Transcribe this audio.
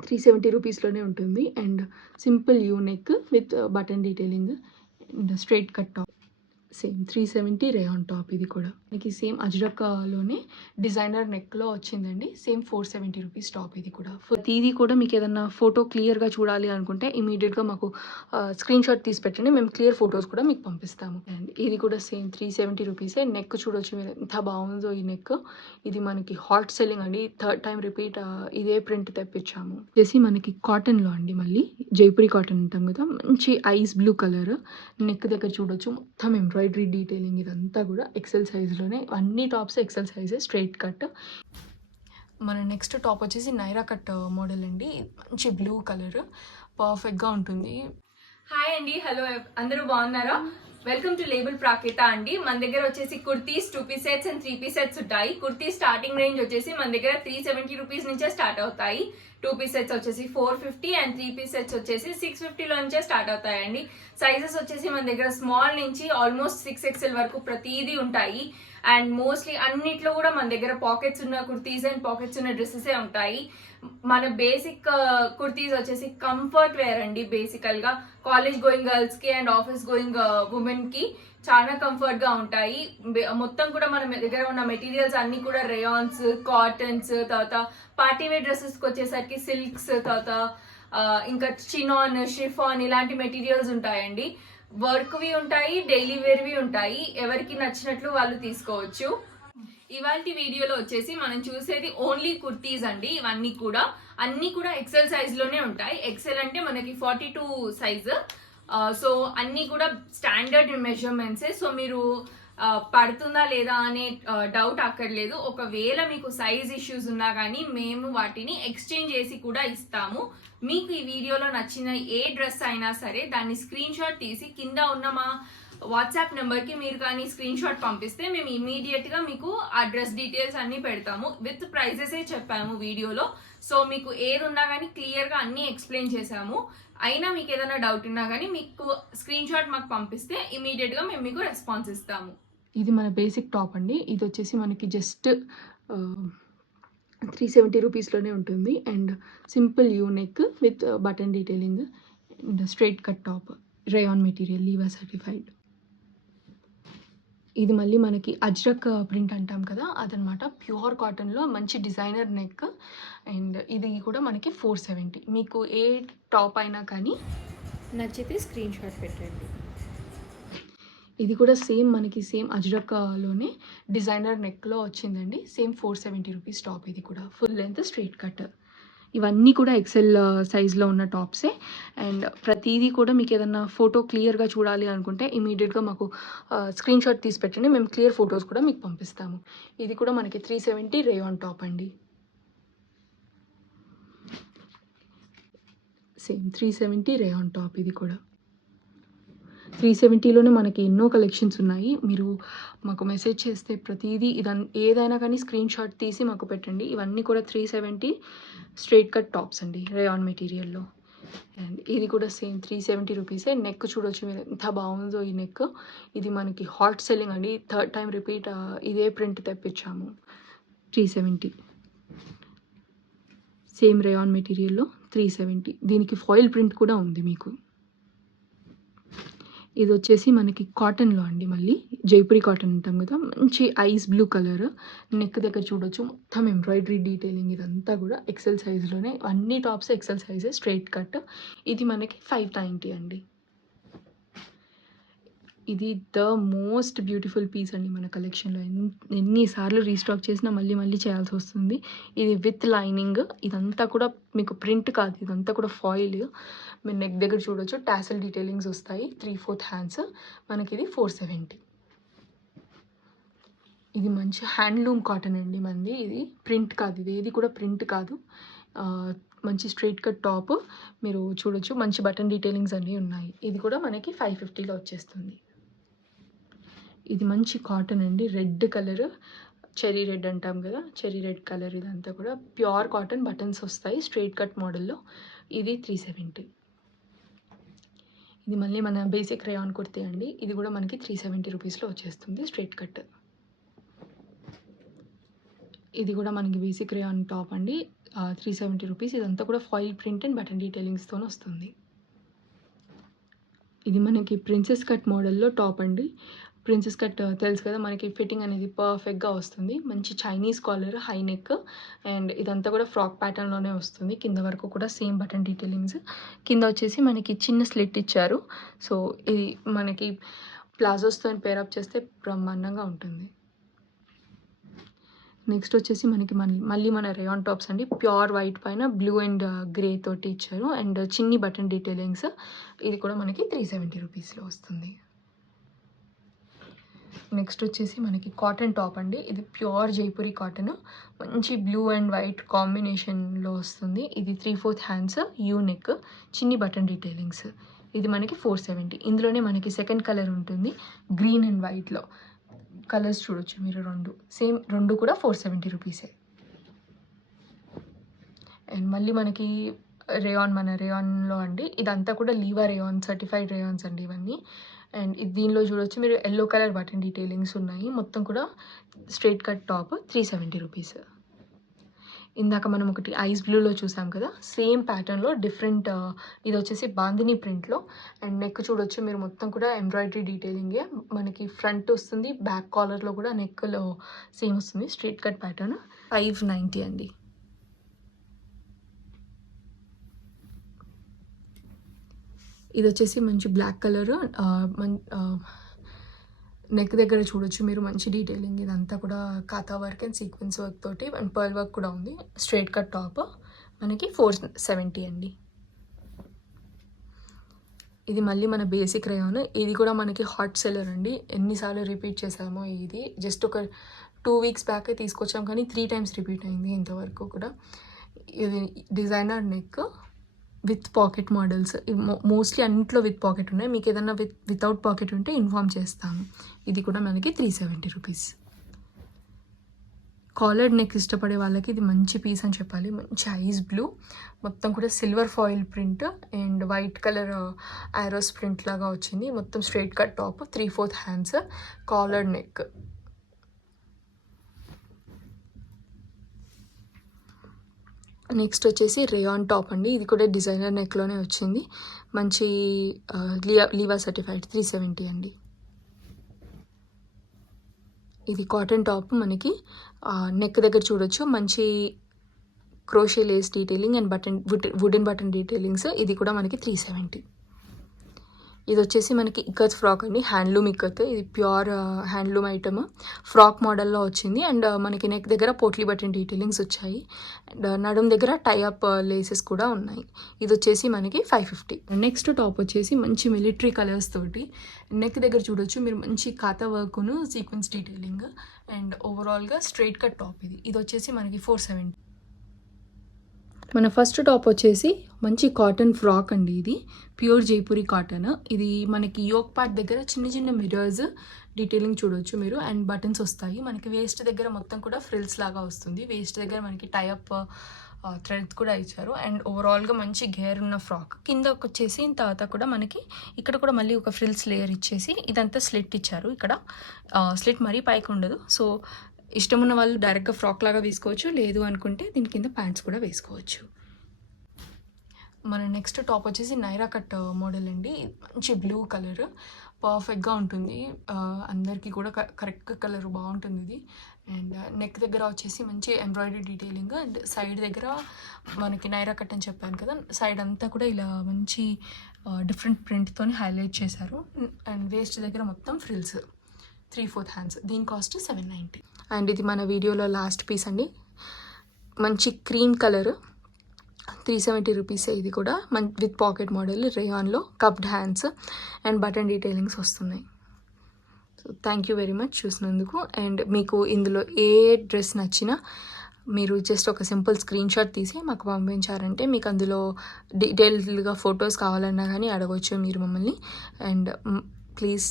370 రూపీస్‌లోనే ఉంటుంది. And simple U neck with button detailing and straight cut top. Same 370 rayon top. ఇది కూడా మనకి same అజ్రక్లోనే designer నెక్లో వచ్చిందండి. Same 470 rupees top. ఇది కూడా ఇది కూడా మీకు ఏదన్నా ఫోటో క్లియర్గా చూడాలి అనుకుంటే ఇమీడియట్గా మాకు స్క్రీన్ షాట్ తీసి పెట్టండి, మేము క్లియర్ ఫొటోస్ కూడా మీకు పంపిస్తాము. అండ్ ఇది కూడా సేమ్ 370 రూపీసే. నెక్ చూడొచ్చు మీరు ఎంత బాగుందో ఈ నెక్. ఇది మనకి హాట్ సెల్లింగ్ అండి. థర్డ్ టైం రిపీట్ ఇదే ప్రింట్ తెప్పించాము. చేసి మనకి కాటన్లో అండి, మళ్ళీ జైపురి కాటన్ అంటాం కదా, మంచి ఐస్ బ్లూ కలర్. నెక్ దగ్గర చూడొచ్చు మొత్తం ఎంబ్రాయిడరీ డీటెయిలింగ్. ఇదంతా కూడా ఎక్సెల్ సైజ్లోనే, అన్ని టాప్స్ ఎక్సెల్ సైజే, స్ట్రైట్ కట్. మన నెక్స్ట్ టాప్ వచ్చేసి నైరా కట్ మోడల్ అండి. మంచి బ్లూ కలర్, పర్ఫెక్ట్గా ఉంటుంది. హాయ్ అండి, హలో, అందరూ బాగున్నారా? వెల్కమ్ టు లేబుల్ ప్రాకేత అండి. మన దగ్గర వచ్చేసి kurtis 2 piece sets and 3 piece sets ఉంటాయి. కుర్తీ స్టార్టింగ్ రేంజ్ వచ్చేసి మన దగ్గర 370 రూపీస్ నుంచే స్టార్ట్ అవుతాయి. 2 పీస్ సెట్స్ వచ్చేసి 450 అండ్ 3 పీస్ సెట్స్ వచ్చేసి 650లో నుంచే స్టార్ట్ అవుతాయండి. సైజెస్ వచ్చేసి మన దగ్గర స్మాల్ నుంచి ఆల్మోస్ట్ 6XL వరకు ప్రతిదీ ఉంటాయి. అండ్ మోస్ట్లీ అన్నిట్లో కూడా మన దగ్గర పాకెట్స్ ఉన్న కుర్తీస్ అండ్ పాకెట్స్ ఉన్న డ్రెస్సెసే ఉంటాయి. మన బేసిక్ కుర్తీస్ వచ్చేసి కంఫర్ట్ వేర్ అండి. బేసికల్ గా కాలేజ్ గోయింగ్ గర్ల్స్ కి అండ్ ఆఫీస్ గోయింగ్ ఉమెన్ కి చాలా కంఫర్ట్ గా ఉంటాయి. మొత్తం కూడా మన దగ్గర ఉన్న మెటీరియల్స్ అన్ని కూడా రేయాన్స్, కాటన్స్, తర్వాత పార్టీ వేర్ డ్రెస్సెస్ కి వచ్చేసరికి సిల్క్స్, తర్వాత ఇంకా చినాన్, షిఫాన్ ఇలాంటి మెటీరియల్స్ ఉంటాయండి. వర్క్వి ఉంటాయి, డైలీ వేర్వి ఉంటాయి. ఎవరికి నచ్చినట్లు వాళ్ళు తీసుకోవచ్చు. ఇవాల్టి వీడియోలో వచ్చేసి మనం చూసేది ఓన్లీ కుర్తీస్ అండి. ఇవన్నీ కూడా అన్ని కూడా ఎక్సెల్ సైజ్ లోనే ఉంటాయి. ఎక్సెల్ అంటే మనకి 42 సైజ్. సో అన్ని కూడా స్టాండర్డ్ మెజర్మెంట్సే. సో మీరు పడుతుందా లేదా అనే డౌట్ అక్కర్లేదు. ఒకవేళ మీకు సైజ్ ఇష్యూస్ ఉన్నా కానీ మేము వాటిని ఎక్స్చేంజ్ చేసి కూడా ఇస్తాము. మీకు ఈ వీడియోలో నచ్చిన ఏ డ్రెస్ అయినా సరే దాన్ని స్క్రీన్ షాట్ తీసి కింద ఉన్న మా వాట్సాప్ నెంబర్కి మీరు కానీ స్క్రీన్ షాట్ పంపిస్తే మేము ఇమీడియట్గా మీకు ఆ డ్రెస్ డీటెయిల్స్ అన్ని పెడతాము. విత్ ప్రైజెసే చెప్పాము వీడియోలో. సో మీకు ఏది ఉన్నా కానీ క్లియర్గా అన్నీ ఎక్స్ప్లెయిన్ చేసాము. అయినా మీకు ఏదైనా డౌట్ ఉన్నా కానీ మీకు స్క్రీన్ షాట్ మాకు పంపిస్తే ఇమీడియట్గా మేము మీకు రెస్పాన్స్ ఇస్తాము. ఇది మన బేసిక్ టాప్ అండి. ఇది వచ్చేసి మనకి జస్ట్ 370 రూపీస్లోనే ఉంటుంది. And simple U neck with button detailing and straight cut top. Rayon material, Liva certified. ఇది మళ్ళీ మనకి అజ్రక్ ప్రింట్ అంటాం కదా, అదనమాట. ప్యూర్ కాటన్లో మంచి డిజైనర్ నెక్. అండ్ ఇది కూడా మనకి 470. మీకు ఏ టాప్ అయినా కానీ నచ్చితే స్క్రీన్ షాట్ పెట్టండి. ఇది కూడా సేమ్ మనకి సేమ్ అజ్రక్లోనే డిజైనర్ నెక్లో వచ్చిందండి. Same 470 rupees top. ఇది కూడా ఫుల్ లెంత్ స్ట్రైట్ కట్. ఇవన్నీ కూడా ఎక్సెల్ సైజ్లో ఉన్న టాప్సే. అండ్ ప్రతిదీ కూడా మీకు ఏదన్నా ఫోటో క్లియర్గా చూడాలి అనుకుంటే ఇమీడియట్గా మాకు స్క్రీన్ షాట్ తీసి పెట్టండి, మేము క్లియర్ ఫొటోస్ కూడా మీకు పంపిస్తాము. ఇది కూడా మనకి 370 రేయాన్ టాప్ అండి. Same 370 rayon top. ఇది కూడా 370లోనే మనకి ఎన్నో కలెక్షన్స్ ఉన్నాయి. మీరు మాకు మెసేజ్ చేస్తే ప్రతిదీ ఏదైనా కానీ స్క్రీన్ షాట్ తీసి మాకు పెట్టండి. ఇవన్నీ కూడా 370 స్ట్రైట్ కట్ టాప్స్ అండి, రేయాన్ మెటీరియల్లో. అండ్ ఇది కూడా సేమ్ 370 రూపీసే. నెక్ చూడొచ్చు మీరు ఎంత బాగుందో ఈ నెక్. ఇది మనకి హాట్ సెల్లింగ్ అండి. థర్డ్ టైం రిపీట్ ఇదే ప్రింట్ తెప్పించాము. 370 సేమ్ రేయాన్ మెటీరియల్లో 370. దీనికి ఫాయిల్ ప్రింట్ కూడా ఉంది మీకు. ఇది వచ్చేసి మనకి కాటన్లో అండి, మళ్ళీ జైపురి కాటన్ అంటాం కదా, మంచి ఐస్ బ్లూ కలర్. నెక్ దగ్గర చూడొచ్చు మొత్తం ఎంబ్రాయిడరీ డీటెయిలింగ్. ఇదంతా కూడా ఎక్సెల్ సైజ్లోనే, అన్ని టాప్స్ ఎక్సెల్ సైజే, స్ట్రైట్ కట్. ఇది మనకి 590 అండి. ఇది ద మోస్ట్ బ్యూటిఫుల్ పీస్ అండి మన కలెక్షన్లో. ఎన్నిసార్లు రీస్టాక్ చేసినా మళ్ళీ మళ్ళీ చేయాల్సి వస్తుంది. ఇది విత్ లైనింగ్. ఇదంతా కూడా మీకు ప్రింట్ కాదు, ఇదంతా కూడా ఫాయిల్. మీరు నెక్ దగ్గర చూడొచ్చు టాసల్ డీటెయిలింగ్స్ వస్తాయి. 3/4 హ్యాండ్స్. మనకి ఇది 470. ఇది మంచి హ్యాండ్లూమ్ కాటన్ అండి మనది. ఇది ప్రింట్ కాదు, ఇది ఏది కూడా ప్రింట్ కాదు. మంచి స్ట్రైట్ కట్ టాప్. మీరు చూడొచ్చు మంచి బటన్ డీటెయిలింగ్స్ అన్నీ ఉన్నాయి. ఇది కూడా మనకి 550లో వచ్చేస్తుంది. ఇది మంచి కాటన్ అండి, రెడ్ కలర్, చెరీ రెడ్ అంటాం కదా, చెరీ రెడ్ కలర్. ఇదంతా కూడా ప్యూర్ కాటన్, బటన్స్ వస్తాయి స్ట్రైట్ కట్ మోడల్లో. ఇది 370. ఇది మళ్ళీ మన బేసిక్ రేయాన్ కుర్తీ అండి. ఇది కూడా మనకి 370 రూపీస్లో వచ్చేస్తుంది స్ట్రైట్ కట్. ఇది కూడా మనకి బేసిక్ రేయాన్ టాప్ అండి. రూపీస్. ఇదంతా కూడా ఫాయిల్ ప్రింట్ అండ్ బటన్ డీటెయిలింగ్స్తో వస్తుంది. ఇది మనకి ప్రిన్సెస్ కట్ మోడల్లో టాప్ అండి. ప్రిన్సెస్ కట్ తెలుసు కదా, మనకి ఫిట్టింగ్ అనేది పర్ఫెక్ట్గా వస్తుంది. మంచి Chinese collar, high neck, and ఇదంతా కూడా ఫ్రాక్ ప్యాటర్న్లోనే వస్తుంది. కింద వరకు కూడా సేమ్ బటన్ డీటెయిలింగ్స్. కింద వచ్చేసి మనకి చిన్న స్లిట్ ఇచ్చారు. సో ఇది మనకి ప్లాజోస్తో పేరప్ చేస్తే బ్రహ్మాండంగా ఉంటుంది. నెక్స్ట్ వచ్చేసి మనకి మళ్ళీ మన రేయాన్ టాప్స్ అండి. ప్యూర్ వైట్ పైన బ్లూ అండ్ గ్రే తోటి ఇచ్చారు, అండ్ చిన్ని బటన్ డీటెయిలింగ్స్. ఇది కూడా మనకి 370 రూపీస్లో వస్తుంది. నెక్స్ట్ వచ్చేసి మనకి కాటన్ టాప్ అండి. ఇది ప్యూర్ జైపూరి కాటన్, మంచి బ్లూ అండ్ వైట్ కాంబినేషన్లో వస్తుంది. ఇది 3/4 హ్యాండ్స్, యూ నెక్, చిన్ని బటన్ డీటెయిలింగ్స్. ఇది మనకి 470. ఇందులోనే మనకి సెకండ్ కలర్ ఉంటుంది, గ్రీన్ అండ్ వైట్లో. కలర్స్ చూడొచ్చు మీరు, రెండు కూడా 470 రూపీసే. అండ్ మళ్ళీ మనకి మన రేయాన్లో అండి, ఇదంతా కూడా లీవా రేయాన్, సర్టిఫైడ్ రేయాన్స్ అండి ఇవన్నీ. అండ్ దీనిలో చూడొచ్చు మీరు, ఎల్లో కలర్ బటన్ డీటెయిలింగ్స్ ఉన్నాయి. మొత్తం కూడా స్ట్రైట్ కట్ టాప్ 370 రూపీస్. ఇందాక మనం ఒకటి ఐస్ బ్లూలో చూసాం కదా, సేమ్ ప్యాటర్న్లో డిఫరెంట్, ఇది వచ్చేసి బాందిని ప్రింట్లో. అండ్ నెక్ చూడొచ్చు మీరు, మొత్తం కూడా ఎంబ్రాయిడరీ డీటెయిలింగే. మనకి ఫ్రంట్ వస్తుంది, బ్యాక్ కాలర్లో కూడా నెక్లో సేమ్ వస్తుంది. స్ట్రైట్ కట్ ప్యాటర్న్ 590 అండి. ఇది వచ్చేసి మంచి బ్లాక్ కలర్, నెక్ దగ్గర చూడొచ్చు మీరు మంచి డీటెయిలింగ్. ఇదంతా కూడా కాతా వర్క్ అండ్ సీక్వెన్స్ వర్క్ తోటి, అండ్ పర్ల్ వర్క్ కూడా ఉంది. స్ట్రైట్ కట్ టాప్ మనకి 470 అండి. ఇది మళ్ళీ మన బేసిక్ రేయాన్. ఇది కూడా మనకి హాట్ సెల్లర్ అండి. ఎన్నిసార్లు రిపీట్ చేసామో. ఇది జస్ట్ ఒక 2 వీక్స్ బ్యాక్ తీసుకొచ్చాం, కానీ 3 టైమ్స్ రిపీట్ అయింది ఇంతవరకు కూడా. ఇది designer neck with pocket models. Mostly అన్నింటిలో విత్ పాకెట్ ఉన్నాయి. మీకు ఏదైనా వితౌట్ పాకెట్ ఉంటే ఇన్ఫామ్ చేస్తాను. ఇది కూడా మనకి 370 రూపీస్. కాలర్డ్ నెక్ ఇష్టపడే వాళ్ళకి ఇది మంచి పీస్ అని చెప్పాలి. మంచి ఐస్ బ్లూ, మొత్తం కూడా silver foil print and white colour Aorus print లాగా వచ్చింది. మొత్తం straight cut top, 3/4 hands, collared neck. Next వచ్చేసి రేయాన్ టాప్ అండి. ఇది కూడా డిజైనర్ నెక్లోనే వచ్చింది. మంచి లీవా సర్టిఫైడ్, 370 అండి. ఇది కాటన్ టాప్. మనకి నెక్ దగ్గర చూడొచ్చు మంచి crochet Lay's detailing and wooden button detailings. ఇది కూడా మనకి 370. ఇది వచ్చేసి మనకి ఇక్కత్ ఫ్రాక్ అండి, హ్యాండ్లూమ్ ఇక్కత్. ఇది ప్యూర్ హ్యాండ్లూమ్ ఐటమ్, ఫ్రాక్ మోడల్లో వచ్చింది. అండ్ మనకి నెక్ దగ్గర పోట్లీ బటన్ డీటెయిలింగ్స్ వచ్చాయి. అండ్ నడుం దగ్గర టైఅప్ లేసెస్ కూడా ఉన్నాయి. ఇది వచ్చేసి మనకి 550. నెక్స్ట్ టాప్ వచ్చేసి మంచి మిలిటరీ కలర్స్ తోటి, నెక్ దగ్గర చూడొచ్చు మీరు మంచి కాతా వర్క్ను సీక్వెన్స్ డీటెయిలింగ్, అండ్ ఓవరాల్గా స్ట్రైట్ కట్ టాప్. ఇది వచ్చేసి మనకి 470. మన ఫస్ట్ టాప్ వచ్చేసి మంచి కాటన్ ఫ్రాక్ అండి. ఇది ప్యూర్ జైపూరి కాటన్. ఇది మనకి యోక్ పార్ట్ దగ్గర చిన్న చిన్న మిరర్స్ డీటెయిలింగ్ చూడొచ్చు మీరు, అండ్ బటన్స్ వస్తాయి. మనకి వేస్ట్ దగ్గర మొత్తం కూడా ఫ్రిల్స్ లాగా వస్తుంది. వేస్ట్ దగ్గర మనకి టైఅప్ థ్రెడ్స్ కూడా ఇచ్చారు. అండ్ ఓవరాల్గా మంచి గేర్ ఉన్న ఫ్రాక్. కింద వచ్చేసి తర్వాత కూడా మనకి ఇక్కడ కూడా మళ్ళీ ఒక ఫ్రిల్స్ లేయర్ ఇచ్చేసి ఇదంతా స్లిట్ ఇచ్చారు. ఇక్కడ స్లిట్ మరీ పైకి ఉండదు. సో ఇష్టం ఉన్న వాళ్ళు డైరెక్ట్గా ఫ్రాక్ లాగా వేసుకోవచ్చు, లేదు అనుకుంటే దీని కింద ప్యాంట్స్ కూడా వేసుకోవచ్చు. మన నెక్స్ట్ టాప్ వచ్చేసి నైరా కట్ మోడల్ అండి. మంచి బ్లూ కలర్, పర్ఫెక్ట్గా ఉంటుంది. అందరికీ కూడా కరెక్ట్ కలర్ బాగుంటుంది ఇది. అండ్ నెక్ దగ్గర వచ్చేసి మంచి ఎంబ్రాయిడరీ డీటెయిలింగ్, అండ్ సైడ్ దగ్గర మనకి నైరా కట్ అని చెప్పాను కదా, సైడ్ అంతా కూడా ఇలా మంచి డిఫరెంట్ ప్రింట్తో హైలైట్ చేశారు. అండ్ వేస్ట్ దగ్గర మొత్తం ఫ్రిల్స్, 3/4 హ్యాండ్స్. దీని కాస్ట్ 790. అండ్ ఇది మన వీడియోలో లాస్ట్ పీస్ అండి. మంచి క్రీమ్ కలర్, 370 రూపీసే. ఇది కూడా విత్ పాకెట్ మోడల్ రేయాన్లో, cuffed hands and button detailings వస్తున్నాయి. So thank you very much చూసినందుకు. అండ్ మీకు ఇందులో ఏ డ్రెస్ నచ్చినా మీరు జస్ట్ ఒక సింపుల్ స్క్రీన్ షాట్ తీసి మాకు పంపించారంటే మీకు అందులో డీటెయిల్డ్గా ఫొటోస్ కావాలన్నా కానీ అడగవచ్చు మీరు మమ్మల్ని. And please